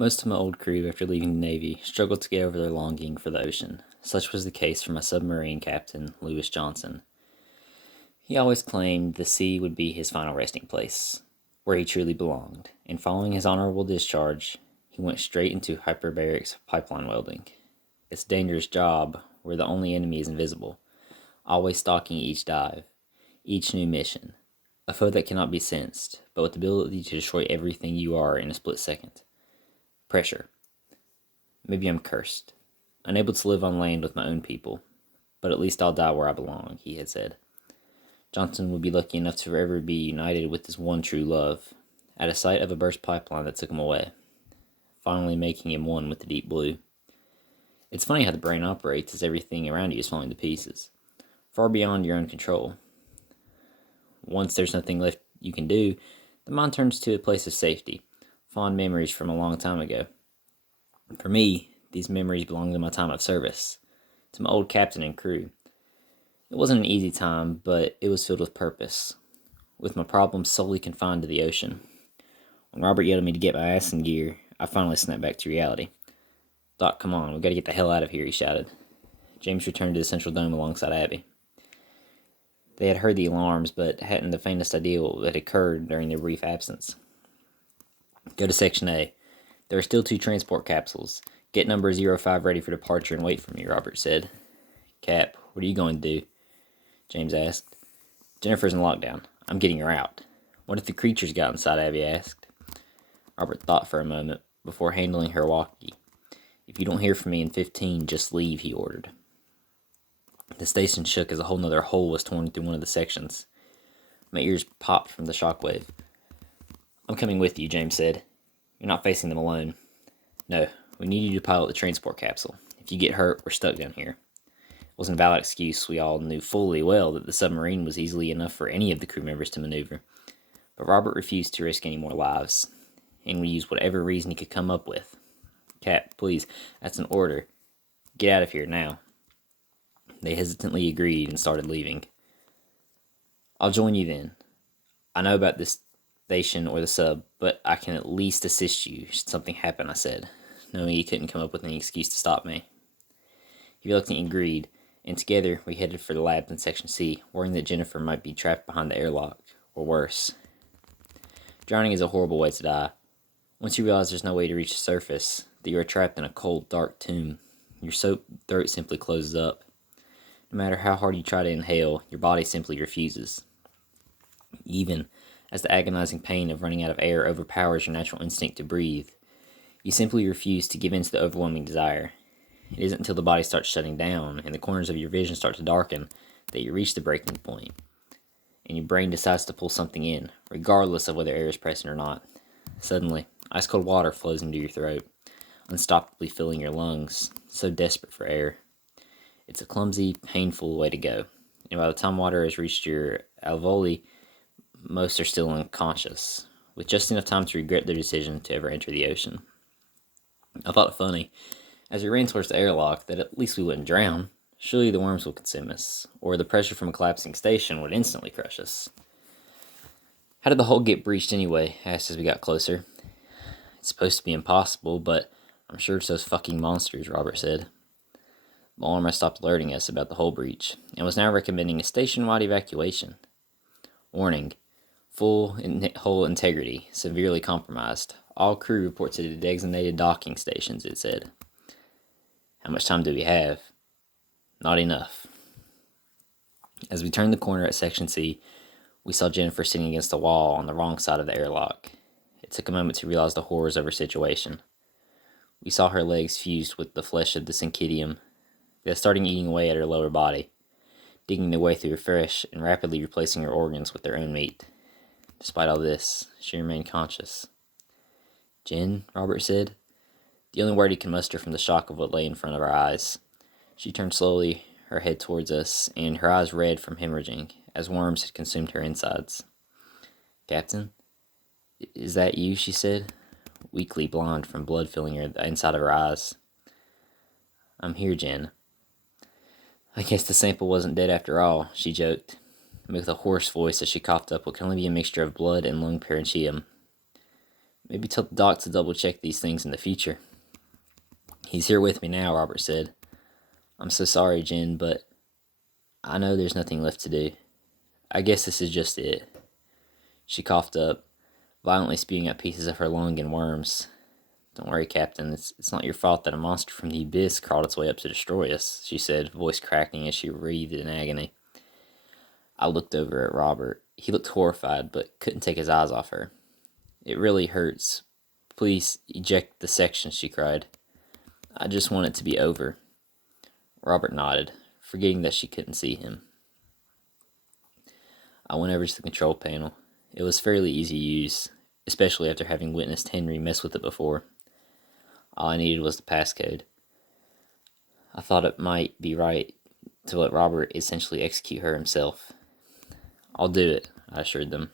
Most of my old crew, after leaving the Navy, struggled to get over their longing for the ocean. Such was the case for my submarine captain, Lewis Johnson. He always claimed the sea would be his final resting place, where he truly belonged, and following his honorable discharge, he went straight into hyperbarics pipeline welding. It's a dangerous job where the only enemy is invisible, always stalking each dive, each new mission. A foe that cannot be sensed, but with the ability to destroy everything you are in a split second. Pressure. Maybe I'm cursed, unable to live on land with my own people, but at least I'll die where I belong, he had said. Johnson would be lucky enough to forever be united with his one true love, at a sight of a burst pipeline that took him away, finally making him one with the deep blue. It's funny how the brain operates as everything around you is falling to pieces, far beyond your own control. Once there's nothing left you can do, the mind turns to a place of safety, fond memories from a long time ago. For me, these memories belong to my time of service, to my old captain and crew. It wasn't an easy time, but it was filled with purpose, with my problems solely confined to the ocean. When Robert yelled at me to get my ass in gear, I finally snapped back to reality. "Doc, come on, we gotta get the hell out of here," he shouted. James returned to the central dome alongside Abby. They had heard the alarms, but hadn't the faintest idea what had occurred during their brief absence. "Go to Section A. There are still 2 transport capsules. Get number 05 ready for departure and wait for me," Robert said. "Cap, what are you going to do?" James asked. "Jennifer's in lockdown. I'm getting her out." "What if the creatures got inside?" Abby asked. Robert thought for a moment before handling her walkie. "If you don't hear from me in 15, just leave," he ordered. The station shook as a whole nother hole was torn through one of the sections. My ears popped from the shockwave. "I'm coming with you," James said. "You're not facing them alone." "No, we need you to pilot the transport capsule. If you get hurt, we're stuck down here." It wasn't a valid excuse. We all knew fully well that the submarine was easily enough for any of the crew members to maneuver. But Robert refused to risk any more lives, and would use whatever reason he could come up with. "Cap, please, that's an order. Get out of here now." They hesitantly agreed and started leaving. "I'll join you then. I know about this station or the sub, but I can at least assist you should something happen," I said, knowing he couldn't come up with any excuse to stop me. He reluctantly agreed, and together we headed for the labs in Section C, worrying that Jennifer might be trapped behind the airlock, or worse. Drowning is a horrible way to die. Once you realize there's no way to reach the surface, that you are trapped in a cold, dark tomb, your throat simply closes up. No matter how hard you try to inhale, your body simply refuses. Even as the agonizing pain of running out of air overpowers your natural instinct to breathe, you simply refuse to give in to the overwhelming desire. It isn't until the body starts shutting down and the corners of your vision start to darken that you reach the breaking point, and your brain decides to pull something in, regardless of whether air is present or not. Suddenly, ice-cold water flows into your throat, unstoppably filling your lungs, so desperate for air. It's a clumsy, painful way to go, and by the time water has reached your alveoli, most are still unconscious, with just enough time to regret their decision to ever enter the ocean. I thought it funny, as we ran towards the airlock, that at least we wouldn't drown. Surely the worms would consume us, or the pressure from a collapsing station would instantly crush us. "How did the hull get breached anyway?" I asked as we got closer. "It's supposed to be impossible, but I'm sure it's those fucking monsters," Robert said. The alarm stopped alerting us about the hull breach, and was now recommending a station-wide evacuation. Warning: full hull integrity, severely compromised. All crew report to the designated docking stations, it said. How much time do we have? Not enough. As we turned the corner at Section C, we saw Jennifer sitting against the wall on the wrong side of the airlock. It took a moment to realize the horrors of her situation. We saw her legs fused with the flesh of the syncytium. They started eating away at her lower body, digging their way through her flesh and rapidly replacing her organs with their own meat. Despite all this, she remained conscious. "Jen," Robert said, the only word he could muster from the shock of what lay in front of our eyes. She turned slowly her head towards us, and her eyes red from hemorrhaging, as worms had consumed her insides. "Captain, is that you?" she said, weakly blind from blood filling the inside of her eyes. "I'm here, Jen." "I guess the sample wasn't dead after all," she joked, with a hoarse voice as she coughed up what could only be a mixture of blood and lung parenchyma. Maybe tell the doc to double check these things in the future. He's here with me now, Robert said. I'm so sorry, Jen, but I know there's nothing left to do. I guess this is just it. She coughed up, violently spewing out pieces of her lung and worms. Don't worry, Captain. It's not your fault that a monster from the abyss crawled its way up to destroy us, she said, voice cracking as she writhed in agony. I looked over at Robert. He looked horrified, but couldn't take his eyes off her. It really hurts. Please eject the section, she cried. I just want it to be over. Robert nodded, forgetting that she couldn't see him. I went over to the control panel. It was fairly easy to use, especially after having witnessed Henry mess with it before. All I needed was the passcode. I thought it might be right to let Robert essentially execute her himself. I'll do it, I assured them.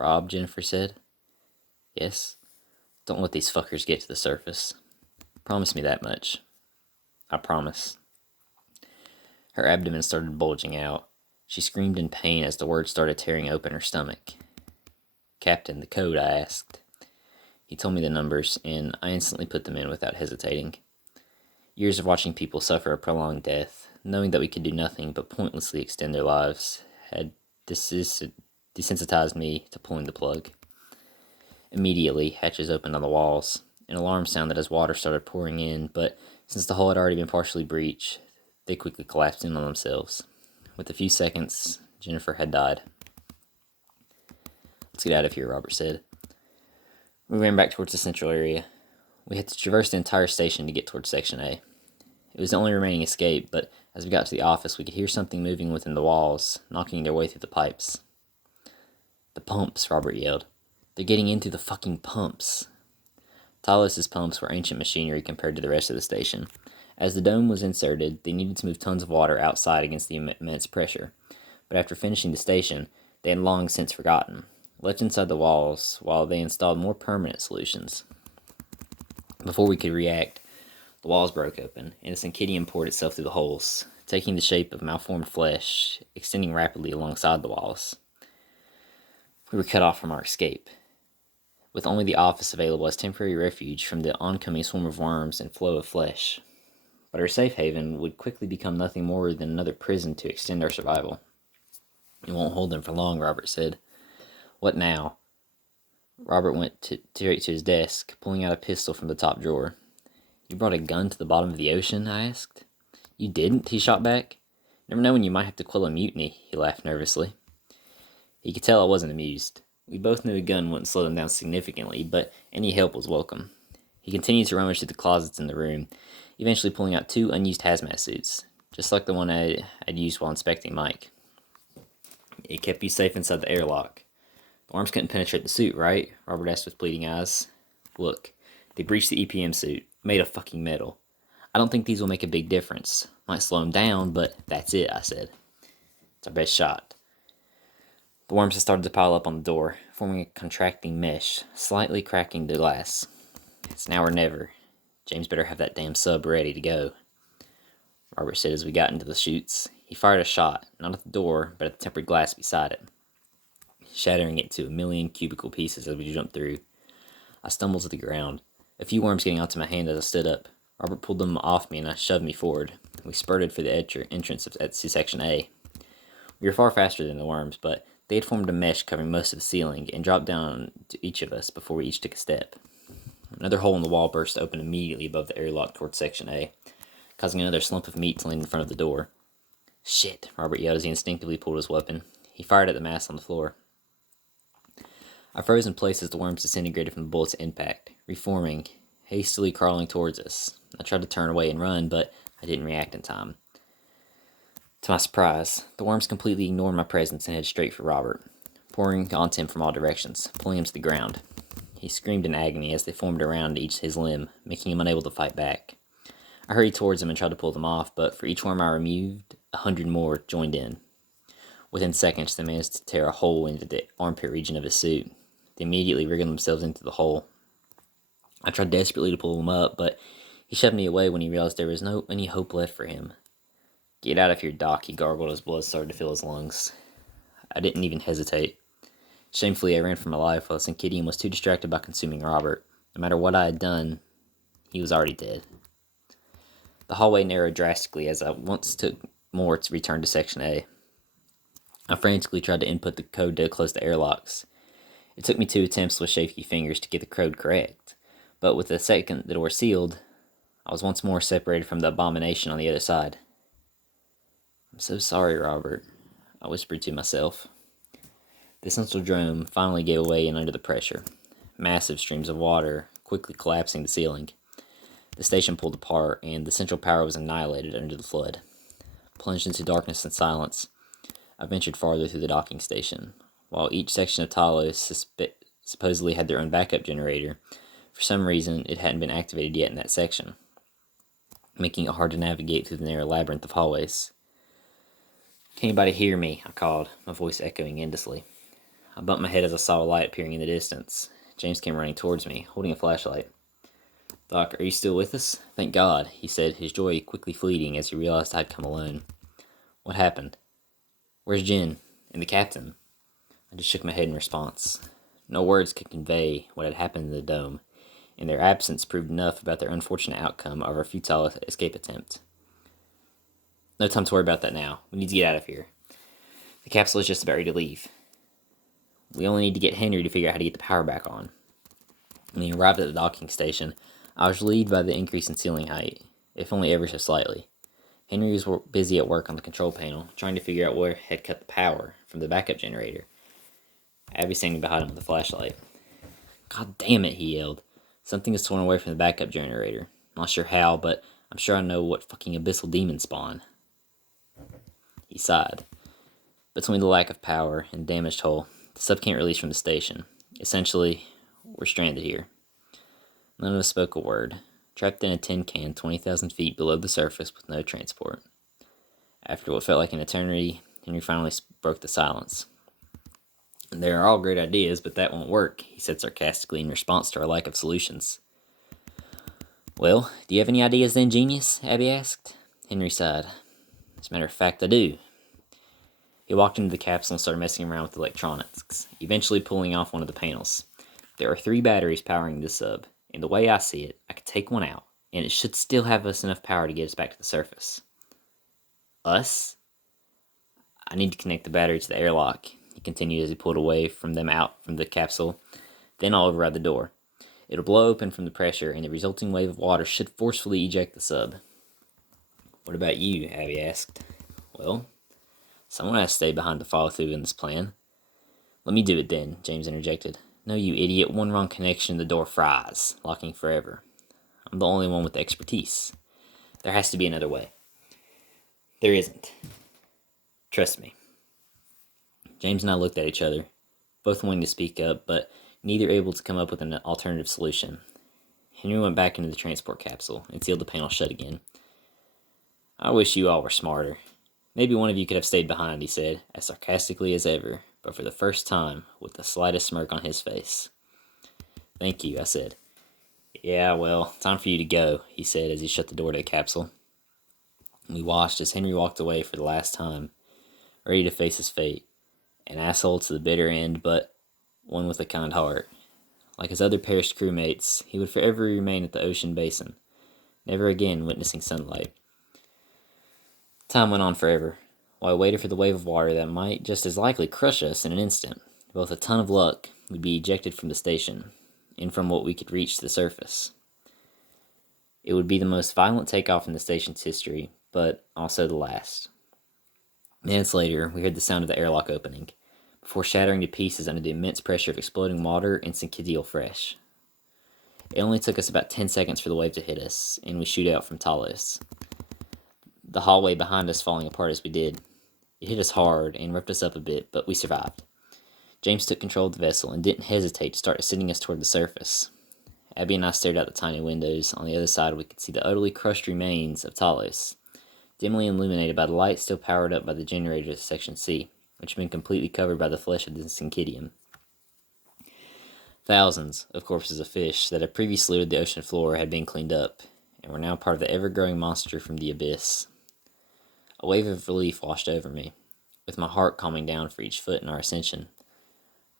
Rob, Jennifer said. Yes? Don't let these fuckers get to the surface. Promise me that much. I promise. Her abdomen started bulging out. She screamed in pain as the words started tearing open her stomach. Captain, the code, I asked. He told me the numbers, and I instantly put them in without hesitating. Years of watching people suffer a prolonged death, knowing that we could do nothing but pointlessly extend their lives, had desensitized me to pulling the plug. Immediately, hatches opened on the walls. An alarm sounded as water started pouring in, but since the hole had already been partially breached, they quickly collapsed in on themselves. With a few seconds, Jennifer had died. Let's get out of here, Robert said. We ran back towards the central area. We had to traverse the entire station to get towards Section A. It was the only remaining escape, but as we got to the office, we could hear something moving within the walls, knocking their way through the pipes. The pumps, Robert yelled. They're getting into the fucking pumps. Talos's pumps were ancient machinery compared to the rest of the station. As the dome was inserted, they needed to move tons of water outside against the immense pressure. But after finishing the station, they had long since forgotten, left inside the walls while they installed more permanent solutions. Before we could react, the walls broke open, and the Syncytium poured itself through the holes, taking the shape of malformed flesh, extending rapidly alongside the walls. We were cut off from our escape, with only the office available as temporary refuge from the oncoming swarm of worms and flow of flesh. But our safe haven would quickly become nothing more than another prison to extend our survival. It won't hold them for long, Robert said. What now? Robert went straight to his desk, pulling out a pistol from the top drawer. You brought a gun to the bottom of the ocean? I asked. You didn't? He shot back. Never know when you might have to quell a mutiny, he laughed nervously. He could tell I wasn't amused. We both knew a gun wouldn't slow them down significantly, but any help was welcome. He continued to rummage through the closets in the room, eventually pulling out 2 unused hazmat suits, just like the one I'd used while inspecting Mike. It kept you safe inside the airlock. The worms couldn't penetrate the suit, right? Robert asked with pleading eyes. Look, they breached the EPM suit, made of fucking metal. I don't think these will make a big difference. Might slow them down, but that's it, I said. It's our best shot. The worms had started to pile up on the door, forming a contracting mesh, slightly cracking the glass. It's now or never. James better have that damn sub ready to go. Robert said as we got into the chutes. He fired a shot, not at the door, but at the tempered glass beside it, shattering it to a million cubical pieces as we jumped through. I stumbled to the ground, a few worms getting onto my hand as I stood up. Robert pulled them off me and shoved me forward. We spurted for the entrance to Section A. We were far faster than the worms, but they had formed a mesh covering most of the ceiling and dropped down to each of us before we each took a step. Another hole in the wall burst open immediately above the airlock towards Section A, causing another slump of meat to land in front of the door. Shit, Robert yelled as he instinctively pulled his weapon. He fired at the mass on the floor. I froze in place as the worms disintegrated from the bullet's impact, reforming, hastily crawling towards us. I tried to turn away and run, but I didn't react in time. To my surprise, the worms completely ignored my presence and headed straight for Robert, pouring onto him from all directions, pulling him to the ground. He screamed in agony as they formed around each his limb, making him unable to fight back. I hurried towards him and tried to pull them off, but for each worm I removed, 100 more joined in. Within seconds, they managed to tear a hole into the armpit region of his suit. They immediately wriggled themselves into the hole. I tried desperately to pull him up, but he shoved me away when he realized there was no any hope left for him. Get out of here, Doc, he gargled as blood started to fill his lungs. I didn't even hesitate. Shamefully, I ran for my life while Syncytium was too distracted by consuming Robert. No matter what I had done, he was already dead. The hallway narrowed drastically as I once took more to return to Section A. I frantically tried to input the code to close the airlocks. It took me 2 attempts with shaky fingers to get the code correct, but with the second the door sealed, I was once more separated from the abomination on the other side. "I'm so sorry, Robert," I whispered to myself. The central dome finally gave way in under the pressure. Massive streams of water quickly collapsing the ceiling. The station pulled apart, and the central power was annihilated under the flood. Plunged into darkness and silence, I ventured farther through the docking station. While each section of Talos supposedly had their own backup generator, for some reason it hadn't been activated yet in that section, making it hard to navigate through the narrow labyrinth of hallways. "Can anybody hear me?" I called, my voice echoing endlessly. I bumped my head as I saw a light appearing in the distance. James came running towards me, holding a flashlight. "Doc, are you still with us?" "Thank God," he said, his joy quickly fleeting as he realized I'd come alone. "What happened? Where's Jen? And the captain?" I just shook my head in response. No words could convey what had happened in the dome, and their absence proved enough about their unfortunate outcome of our futile escape attempt. "No time to worry about that now. We need to get out of here. The capsule is just about ready to leave. We only need to get Henry to figure out how to get the power back on." When he arrived at the docking station, I was relieved by the increase in ceiling height, if only ever so slightly. Henry was busy at work on the control panel, trying to figure out where had cut the power from the backup generator. Abby standing behind him with a flashlight. "God damn it," he yelled. "Something is torn away from the backup generator. Not sure how, but I'm sure I know what fucking abyssal demon spawn." He sighed. "Between the lack of power and damaged hull, the sub can't release from the station. Essentially, we're stranded here." None of us spoke a word, trapped in a tin can 20,000 feet below the surface with no transport. After what felt like an eternity, Henry finally broke the silence. "There are all great ideas, but that won't work," he said sarcastically in response to our lack of solutions. "Well, do you have any ideas then, genius?" Abby asked. Henry sighed. "As a matter of fact, I do." He walked into the capsule and started messing around with the electronics, eventually pulling off one of the panels. "There are 3 batteries powering this sub, and the way I see it, I could take one out, and it should still have us enough power to get us back to the surface." "Us?" "I need to connect the battery to the airlock," he continued as he pulled away from them out from the capsule. "Then I'll override the door. It'll blow open from the pressure, and the resulting wave of water should forcefully eject the sub." "What about you?" Abby asked. "Well, someone has to stay behind to follow through in this plan." "Let me do it then," James interjected. "No, you idiot. One wrong connection, the door fries, locking forever. I'm the only one with the expertise. There has to be another way." "There isn't. Trust me." James and I looked at each other, both wanting to speak up, but neither able to come up with an alternative solution. Henry went back into the transport capsule and sealed the panel shut again. "I wish you all were smarter. Maybe one of you could have stayed behind," he said, as sarcastically as ever, but for the first time with the slightest smirk on his face. "Thank you," I said. "Yeah, well, time for you to go," he said as he shut the door to the capsule. We watched as Henry walked away for the last time, ready to face his fate. An asshole to the bitter end, but one with a kind heart. Like his other perished crewmates, he would forever remain at the ocean basin, never again witnessing sunlight. Time went on forever, while I waited for the wave of water that might just as likely crush us in an instant. With a ton of luck, we'd be ejected from the station, and from what we could reach to the surface. It would be the most violent takeoff in the station's history, but also the last. Minutes later, we heard the sound of the airlock opening, before shattering to pieces under the immense pressure of exploding water and syncytial fresh. It only took us about 10 seconds for the wave to hit us, and we shoot out from Talos, the hallway behind us falling apart as we did. It hit us hard and ripped us up a bit, but we survived. James took control of the vessel and didn't hesitate to start ascending us toward the surface. Abby and I stared out the tiny windows. On the other side, we could see the utterly crushed remains of Talos, dimly illuminated by the light still powered up by the generators of Section C, which had been completely covered by the flesh of the Syncytium. Thousands of corpses of fish that had previously littered the ocean floor had been cleaned up, and were now part of the ever-growing monster from the abyss. A wave of relief washed over me, with my heart calming down for each foot in our ascension.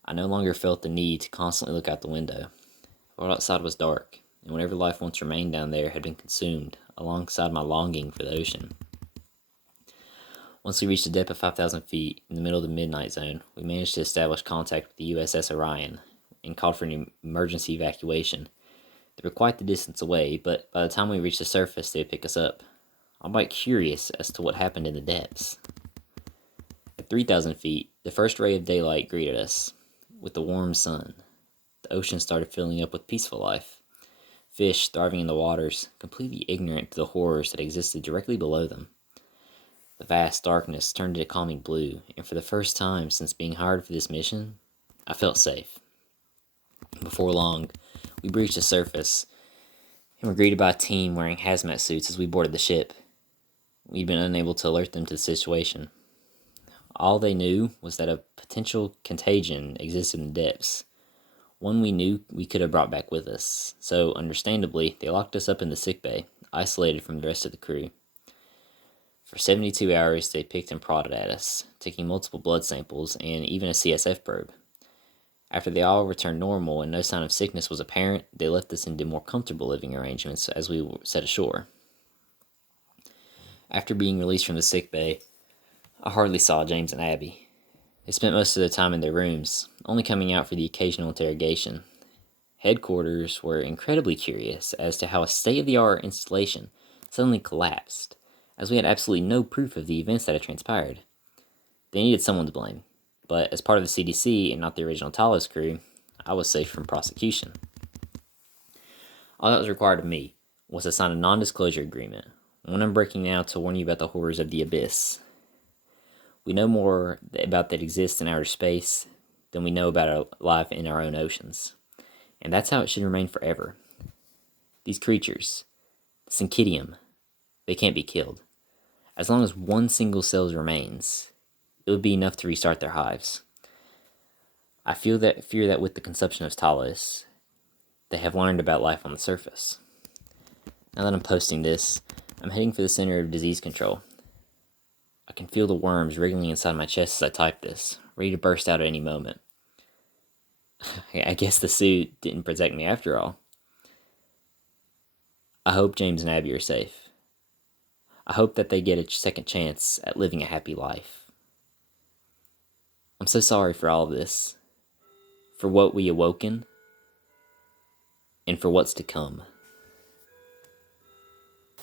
I no longer felt the need to constantly look out the window. The world outside was dark, and whatever life once remained down there had been consumed, alongside my longing for the ocean. Once we reached a depth of 5,000 feet in the middle of the midnight zone, we managed to establish contact with the USS Orion and called for an emergency evacuation. They were quite the distance away, but by the time we reached the surface, they would pick us up. I'm quite curious as to what happened in the depths. At 3,000 feet, the first ray of daylight greeted us with the warm sun. The ocean started filling up with peaceful life. Fish thriving in the waters, completely ignorant to the horrors that existed directly below them. The vast darkness turned to calming blue, and for the first time since being hired for this mission, I felt safe. Before long, we breached the surface and were greeted by a team wearing hazmat suits as we boarded the ship. We'd been unable to alert them to the situation. All they knew was that a potential contagion existed in the depths, one we knew we could have brought back with us, so understandably, they locked us up in the sickbay, isolated from the rest of the crew. For 72 hours, they picked and prodded at us, taking multiple blood samples and even a CSF probe. After they all returned normal and no sign of sickness was apparent, they left us into more comfortable living arrangements as we set ashore. After being released from the sickbay, I hardly saw James and Abby. They spent most of their time in their rooms, only coming out for the occasional interrogation. Headquarters were incredibly curious as to how a state-of-the-art installation suddenly collapsed, as we had absolutely no proof of the events that had transpired. They needed someone to blame, but as part of the CDC and not the original Talos crew, I was safe from prosecution. All that was required of me was to sign a non-disclosure agreement, one I'm breaking now to warn you about the horrors of the abyss. We know more about that exists in outer space than we know about life in our own oceans, and that's how it should remain forever. These creatures, the Syncytium, they can't be killed. As long as one single cell remains, it would be enough to restart their hives. I fear that with the consumption of Talos, they have learned about life on the surface. Now that I'm posting this, I'm heading for the Center of Disease Control. I can feel the worms wriggling inside my chest as I type this, ready to burst out at any moment. I guess the suit didn't protect me after all. I hope James and Abby are safe. I hope that they get a second chance at living a happy life. I'm so sorry for all of this, for what we awoken, and for what's to come.